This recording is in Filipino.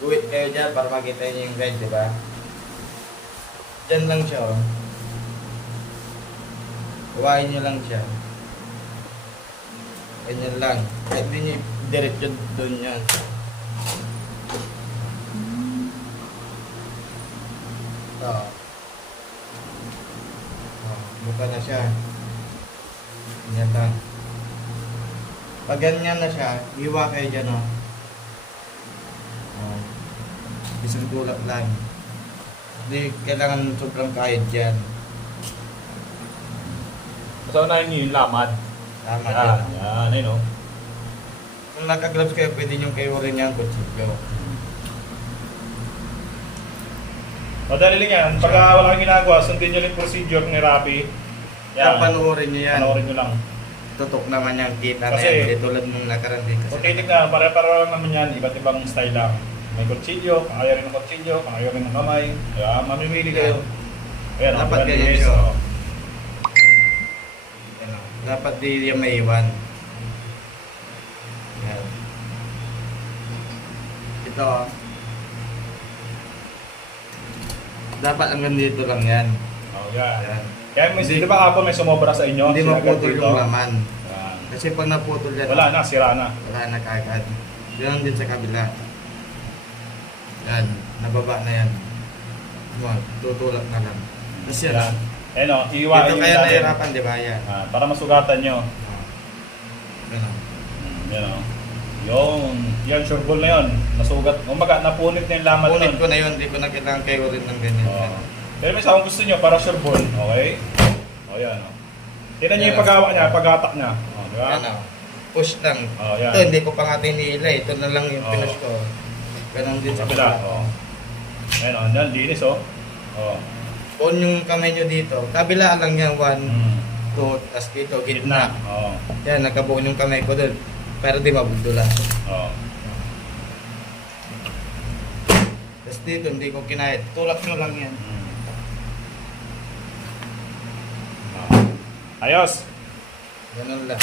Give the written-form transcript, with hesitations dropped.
Guhit kayo dyan para makita niyo yung guide, di ba? Dyan lang siya, oh. Kuhain nyo lang siya. Ganyan lang. Kahit di nyo diretso doon yan. Ito. Oh, buka na siya. Ganyan lang. Pag ganyan na siya, hiwa kayo dyan, oh. Oh. Isang tulak lang. Hindi kailangan sobrang kahit dyan. So, unahin nyo yung laman. Tama Yan, dyan. yan, ayun o. Kung naka-gloves kayo, pwede nyo kayo rin yung kutsilyo. Madali lang yan. Pag wala kang ginagawa, sundin nyo yung procedure ni Rappi. Yan. Panoorin nyo yan. Panoorin nyo lang. Tutok naman yung kita na Kasi- yan. Hindi tulad nung nakaraan din. Kung titignan, pare-pare lang naman yan. Iba't ibang style lang. May kutsilyo, kaya rin ng kutsilyo, kaya rin ng kamay. Kaya mamimili kayo. Ayan, Dapat ang ganyan guys, siya. oh. Yan, oh. Dapat di yung maiwan. Yan. Ito, oh. Dapat hanggang dito lang yan. Oh, yan. Yan. Kaya may, di ba kapon may sumobra sa inyo? Hindi Sila maputol dito. yung laman. Yan. Kasi pag naputol yan, Wala na, sira na. wala na kagad. Ganun din sa kabila. Yan, nababa na yan. Tutulak na lang. Tapos yan. Yan. Ayun o, iiwain Dito nyo kaya natin. nahirapan, di ba? Yan. Para masugatan nyo. Ganun. Yan o. Yung, yan, sure ball na yun. Nasugat. Kumbaga, napunit na yung laman Punit nun. ko na yun, di ko na kailangan kayo rin ng ganyan. Oo. Pero may kung gusto nyo, para sure ball. Okay? O, yan o. Tignan nyo yung paggawa niya, paghatak niya. O, di ba? Yan o. Push lang. O, yan. Ito, hindi ko pa nga tinila. Ito na lang yung Oo. pinush ko. Ganun din sa Kabila. kabila. O. Yan o, yan, linis o. O. On yung kamay nyo dito. Kabila lang yan. 1, Mm. 2, tas dito, gitna. O. Yan, nakabuo yung kamay ko doon. Pero di mabudula. O. Tapos dito, hindi ko kinahit. Tulak nyo lang yan. Mm. O. Ayos. Ganun lang.